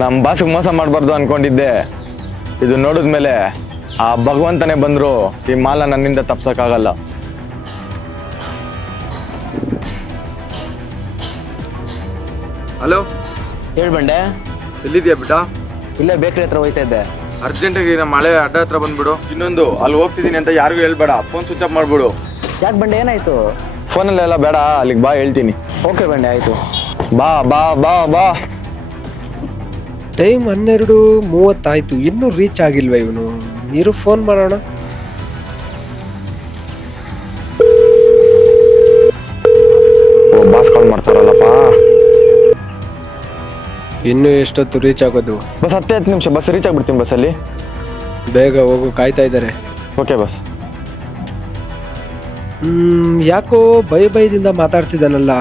ನಮ್ಮ ಬಾಸಿಗೆ ಮೋಸ ಮಾಡಬಾರ್ದು ಅನ್ಕೊಂಡಿದ್ದೆ. ಇದು ನೋಡಿದ್ಮೇಲೆ ಆ ಭಗವಂತನೇ ಬಂದ್ರು ಈ ಮಾಲ ನನ್ನಿಂದ ತಪ್ಸಕ್ಕಾಗಲ್ಲ. ಹಲೋ, ಹೇಳ್ಬಂಡೆ. ಎಲ್ಲಿದ್ಯಾ ಬಿಟ್ಟ? ಇಲ್ಲೇ ಬೇಕ್ರಿ ಹತ್ರ ಹೋಯ್ತಾ ಇದ್ದೆ. ಅರ್ಜೆಂಟಾಗಿ ನಮ್ಮ ಮಳೆ ಅಡ್ಡ ಹತ್ರ ಬಂದ್ಬಿಡು. ಇನ್ನೊಂದು, ಅಲ್ಲಿ ಹೋಗ್ತಿದ್ದೀನಿ ಅಂತ ಯಾರಿಗೂ ಹೇಳ್ಬೇಡ. ಫೋನ್ ಸ್ವಿಚ್ ಆಫ್ ಮಾಡ್ಬಿಡು. ಯಾಕೆ ಬಂಡೆ, ಏನಾಯ್ತು? ಫೋನಲ್ಲೆಲ್ಲ ಬೇಡ, ಅಲ್ಲಿಗೆ ಬಾ, ಹೇಳ್ತೀನಿ. ಓಕೆ ಬಂಡೆ, ಆಯ್ತು. ಬಾ ಬಾ ಬಾ ಬಾ. ಟೈಮ್ 12:30 ಇನ್ನೂ ರೀಚ್ ಆಗಿಲ್ವ ಇವನು? ಇರು, ಫೋನ್ ಮಾಡೋಣ. ಓ, ಬಾಸ್ ಕಾಲ್ ಮಾಡ್ತಾರಲ್ಲಪ್ಪ. ಇನ್ನೂ ಎಷ್ಟೊತ್ತು ರೀಚ್ ಆಗೋದು? ಬಸ್ 10 ನಿಮಿಷ, ಬಸ್ ರೀಚ್ ಆಗ್ಬಿಡ್ತೀನಿ. ಬಸ್ಸಲ್ಲಿ ಬೇಗ ಹೋಗು, ಕಾಯ್ತಾ ಇದ್ದಾರೆ. Okay bus. ಯಾಕೋ ಬೈದಿಂದ ಮಾತಾಡ್ತಿದ್ದಾನಲ್ಲ.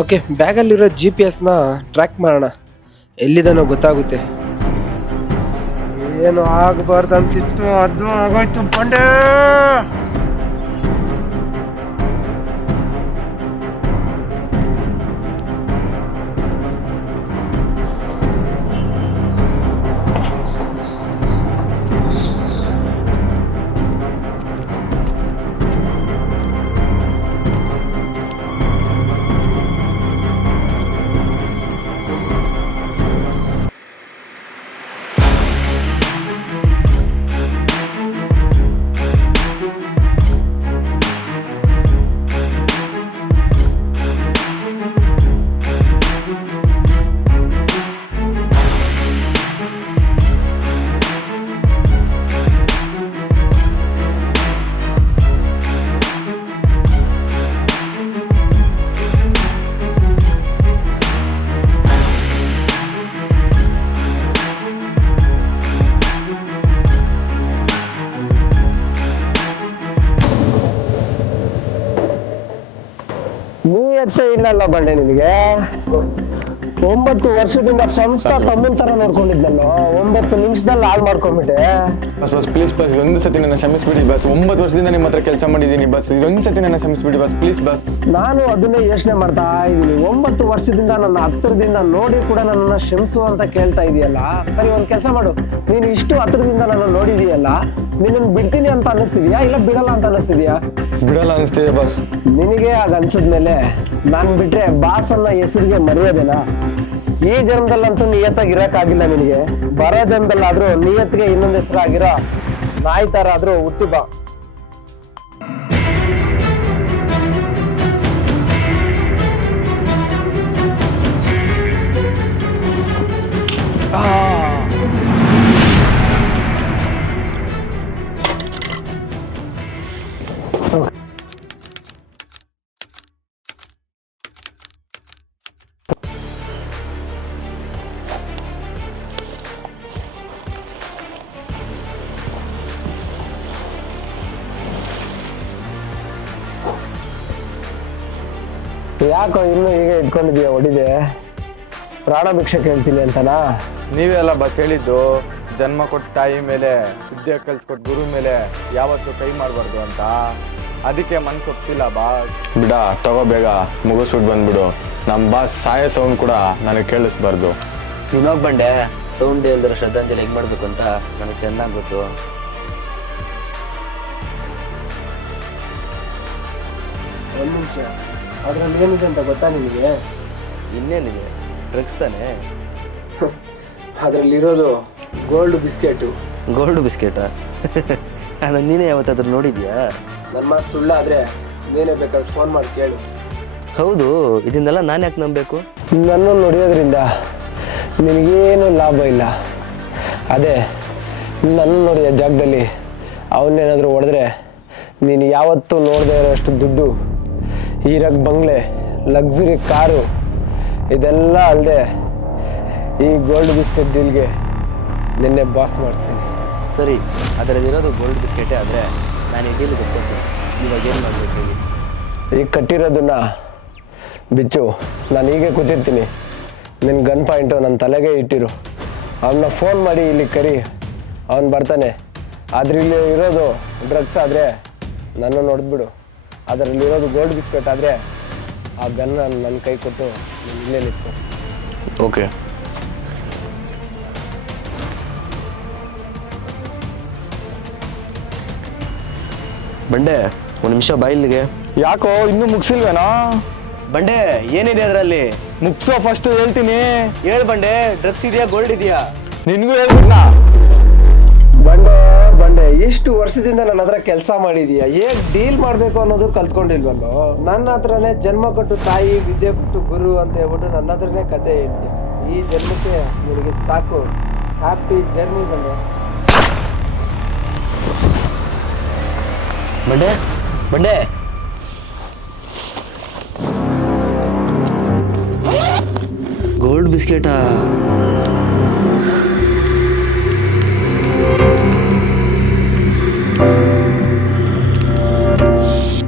ಓಕೆ, ಬ್ಯಾಗಲ್ಲಿರೋ GPS ಟ್ರ್ಯಾಕ್ ಮಾಡೋಣ. ಎಲ್ಲಿದ್ದಾನೋ ಗೊತ್ತಾಗುತ್ತೆ. ಏನು ಆಗಬಾರ್ದಂತಿತ್ತು, ಅದು ಆಗೋಯ್ತು ಬಂಡೆ. ನೀಯತ್ತೆ ಇಲ್ಲಲ್ಲ ಬಂಡೆ ನಿನಗೆ. 9 ವರ್ಷದಿಂದ ಸ್ವಂತ ತಮ್ಮನ ತರ ನೋಡ್ಕೊಂಡಿದ್ನಲ್ಲೋ, 9 ನಿಮಿಷದಲ್ಲಿ ಹಾಳು ಮಾಡ್ಕೊಂಡ್ಬಿಟ್ಟೆ. ಬಸ್ ಬಸ್ ಪ್ಲೀಸ್ ಬಸ್, ಇದೊಂದು ಸತಿ ನನ್ನ ಕ್ಷಮಿಸ್ಬಿಡಿ ಬಸ್. 9 ವರ್ಷದಿಂದ ನಿಮ್ಮ ಹತ್ರ ಕೆಲಸ ಮಾಡಿದ್ದೀನಿ ಬಸ್. ಇದೊಂದು ಸತಿ ನನ್ನ ಕ್ಷಮಿಸ್ಬಿಡಿ ಬಸ್, ಪ್ಲೀಸ್ ಬಸ್. ನಾನು ಅದನ್ನೇ ಯೋಚನೆ ಮಾಡ್ತಾ ಇದ್ದೀನಿ. 9 ವರ್ಷದಿಂದ ನನ್ನ ಹತ್ತಿರದಿಂದ ನೋಡಿ ಕೂಡ ನನ್ನನ್ನು ಕ್ಷಮಿಸು ಅಂತ ಕೇಳ್ತಾ ಇದೆಯಲ್ಲ. ಸರಿ, ಒಂದು ಕೆಲಸ ಮಾಡು. ನೀನು ಇಷ್ಟು ಹತ್ತಿರದಿಂದ ನನ್ನ ನೋಡಿದೀಯಲ್ಲ, ನಿನ್ನನ್ನು ಬಿಡ್ತೀನಿ ಅಂತ ಅನ್ನಿಸ್ತಿದ್ಯಾ ಇಲ್ಲ ಬಿಡಲ್ಲ ಅಂತ ಅನ್ನಿಸ್ತಿದ್ಯಾ? ಬಿಡಲ್ಲ ಅನಿಸ್ತಿದೆ ಬಸ್. ನಿನಗೆ ಆಗ ಅನ್ಸಿದ್ಮೇಲೆ ನಾನು ಬಿಟ್ರೆ ಬಾಸ್ ಅನ್ನೋ ಹೆಸರಿಗೆ ಮರೆಯೋದೇನಾ? ಈ ಜನ್ಮದಲ್ಲಂತೂ ನಿಯತ್ತಾಗಿ ಇರಕ್ಕಾಗಿಲ್ಲ ನಿನಗೆ. ಬರೋ ಜನ್ಮದಲ್ಲಾದ್ರೂ ನಿಯತ್ಗೆ ಇನ್ನೊಂದು ಹೆಸರಾಗಿರೋ ನಾಯಿ ತರ ಆದ್ರೂ ಹುಟ್ಟಿ ಬಾ. ಯಾಕೋ ಇನ್ನು ಈಗ ಇಟ್ಕೊಂಡಿದೀಯ? ಹೊಡಿದೆ ಪ್ರಾಣ ಭಿಕ್ಷೆ ಕೇಳ್ತೀನಿ ಅಂತನಾ? ನೀವೇ ಅಲ್ಲ ಬಸ್ ಹೇಳಿದ್ದು, ಜನ್ಮ ಕೊಟ್ಟ ತಾಯಿ ಮೇಲೆ, ವಿದ್ಯೆ ಕಲ್ಸ್ಕೊಟ್ಟು ಗುರು ಮೇಲೆ ಯಾವತ್ತೂ ಕೈ ಮಾಡಬಾರ್ದು ಅಂತ. ಅದಕ್ಕೆ ಮನ್ಸು ಒಪ್ತಿಲ್ಲ ಬಾಸ್. ಬಿಡ, ತಗೋ, ಬೇಗ ಮುಗಿಸ್ಬಿಟ್ಟು ಬಂದ್ಬಿಡು. ನಮ್ಮ ಬಾಸ್ ಸಾಯೋ ಸೌಂಡ್ ಕೂಡ ನನಗೆ ಕೇಳಿಸ್ಬಾರ್ದು. ಇನ್ನೋಗ್ ಬಂಡೆ, ಸೌಂಡ್ ಇಲ್ದಿರೋ ಶ್ರದ್ಧಾಂಜಲಿ ಹೆಂಗ್ ಮಾಡ್ಬೇಕು ಅಂತ ನನಗೆ ಚೆನ್ನಾಗಿ ಗೊತ್ತು. ಒಂದು ನಿಮಿಷ, ಅದ್ರಲ್ಲಿ ಏನಿದೆ ಅಂತ ಗೊತ್ತಾ ನಿನಗೆ? ಇನ್ನೇನಿದೆ, ಡ್ರಗ್ಸ್ ತಾನೆ. ಅದ್ರಲ್ಲಿರೋದು ಗೋಲ್ಡ್ ಬಿಸ್ಕೆಟು. ಗೋಲ್ಡ್ ಬಿಸ್ಕೆಟಾ? ಅದನ್ನ ನೀನೇ ಯಾವತ್ತಾದ್ರೂ ನೋಡಿದ್ಯಾ? ನನ್ನ ಮಾತು ಸುಳ್ಳಾದ್ರೆ ನೀನೇ ಬೇಕಾದ್ರೆ ಫೋನ್ ಮಾಡಿ ಕೇಳು. ಹೌದು, ಇದನ್ನೆಲ್ಲ ನಾನು ಯಾಕೆ ನಂಬಬೇಕು? ನನ್ನನ್ನು ನೋಡಿಯೋದ್ರಿಂದ ನಿನಗೇನು ಲಾಭ ಇಲ್ಲ. ಅದೇ ನನ್ನ ನೋಡಿದ ಜಾಗದಲ್ಲಿ ಅವನ್ನೇನಾದರೂ ಹೊಡೆದ್ರೆ ನೀನು ಯಾವತ್ತೂ ನೋಡದೇ ಇರೋಷ್ಟು ದುಡ್ಡು, ಈರಗ್ ಬಂಗ್ಲೆ, ಲಕ್ಸುರಿ ಕಾರು, ಇದೆಲ್ಲ ಅಲ್ಲದೆ ಈ ಗೋಲ್ಡ್ ಬಿಸ್ಕೆಟ್ ಡೀಲ್ಗೆ ನಿನ್ನೆ ಬಾಸ್ ಮಾಡಿಸ್ತೀನಿ. ಸರಿ, ಅದರಲ್ಲಿರೋದು ಗೋಲ್ಡ್ ಬಿಸ್ಕೆಟೇ ಆದರೆ ನಾನು ಈ ಡೀಲ್ ಗೊತ್ತಿರ್ತೀನಿ. ಇವಾಗ ಏನು ಮಾಡಬೇಕು? ಈಗ ಕಟ್ಟಿರೋದನ್ನ ಬಿಚ್ಚು. ನಾನು ಹೀಗೆ ಕೂತಿರ್ತೀನಿ, ನಿನ್ನ ಗನ್ ಪಾಯಿಂಟು ನನ್ನ ತಲೆಗೆ ಇಟ್ಟಿರು. ಅವನ್ನ ಫೋನ್ ಮಾಡಿ ಇಲ್ಲಿ ಕರಿ, ಅವನು ಬರ್ತಾನೆ. ಆದ್ರೆ ಇಲ್ಲಿ ಇರೋದು ಡ್ರಗ್ಸ್ ಆದರೆ ನನ್ನ ನೋಡಿದ್ಬಿಡು. ಅದರಲ್ಲಿರೋದು ಗೋಲ್ಡ್ ಬಿಸ್ಕೆಟ್ ಆದರೆ ಆ ಗನ್ನ ನನ್ನ ಕೈ ಕೊಟ್ಟು ಇಲ್ಲೇ ನಿಂತು. ಓಕೆ, ಬಂಡೆ ಒಂದು ನಿಮಿಷ ಬಾಯಿಲ್ಲಿಗೆ. ಯಾಕೋ ಇನ್ನೂ ಮುಗಿಸಿಲ್ವೇನೋ? ಬಂಡೆ ಏನಿದೆ ಅದರಲ್ಲಿ? ಮುಗಿಸೋ ಫಸ್ಟು ಹೇಳ್ತೀನಿ. ಹೇಳು ಬಂಡೆ, ಡ್ರಗ್ಸ್ ಇದೆಯಾ ಗೋಲ್ಡ್ ಇದೆಯಾ? ನಿನಗೂ ಹೇಳ್ಬಿಟ್ನಾ? ಬಂಡೆ ಎಷ್ಟು ವರ್ಷದಿಂದ ನನ್ನ ಹತ್ರ ಕೆಲಸ ಮಾಡಿದೀಯ, ಹೇಗೆ ಡೀಲ್ ಮಾಡಬೇಕು ಅನ್ನೋದು ಕಲ್ತ್ಕೊಂಡಿಲ್ವಲ್ಲೋ. ನನ್ನ ಹತ್ರನೇ ಜನ್ಮ ಕೊಟ್ಟು ತಾಯಿ, ವಿದ್ಯೆ ಕೊಟ್ಟು ಗುರು ಅಂತ ಹೇಳ್ಬಿಟ್ಟು ನನ್ನ ಹತ್ರನೇ ಕತೆ ಹೇಳ್ತೀಯ. ಈ ಜನ್ಮಕ್ಕೆ ನಿನಗೆ ಸಾಕು. ಹ್ಯಾಪಿ ಜರ್ನಿ ಬಂಡೆ. ಬಂಡೆ ಬಂಡೆ ಗೋಲ್ಡ್ ಬಿಸ್ಕೆಟಾ?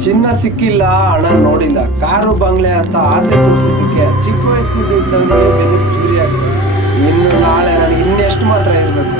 ಚಿನ್ನ ಸಿಕ್ಕಿಲ್ಲ, ಹಣ ನೋಡಿಲ್ಲ, ಕಾರು ಬಂಗ್ಲೆ ಅಂತ ಆಸೆ ತೋರಿಸಿದ್ದಕ್ಕೆ ಚಿಕ್ಕ ವಯಸ್ಸಿನಿಂದವನಿಗೆ ಬೆನ್ನು ಚೂರಿ ಆಗಿದೆ. ಇನ್ನು ನಾಳೆ ನನಗೆ ಇನ್ನೆಷ್ಟು ಮಾತ್ರ ಇರಬೇಕು.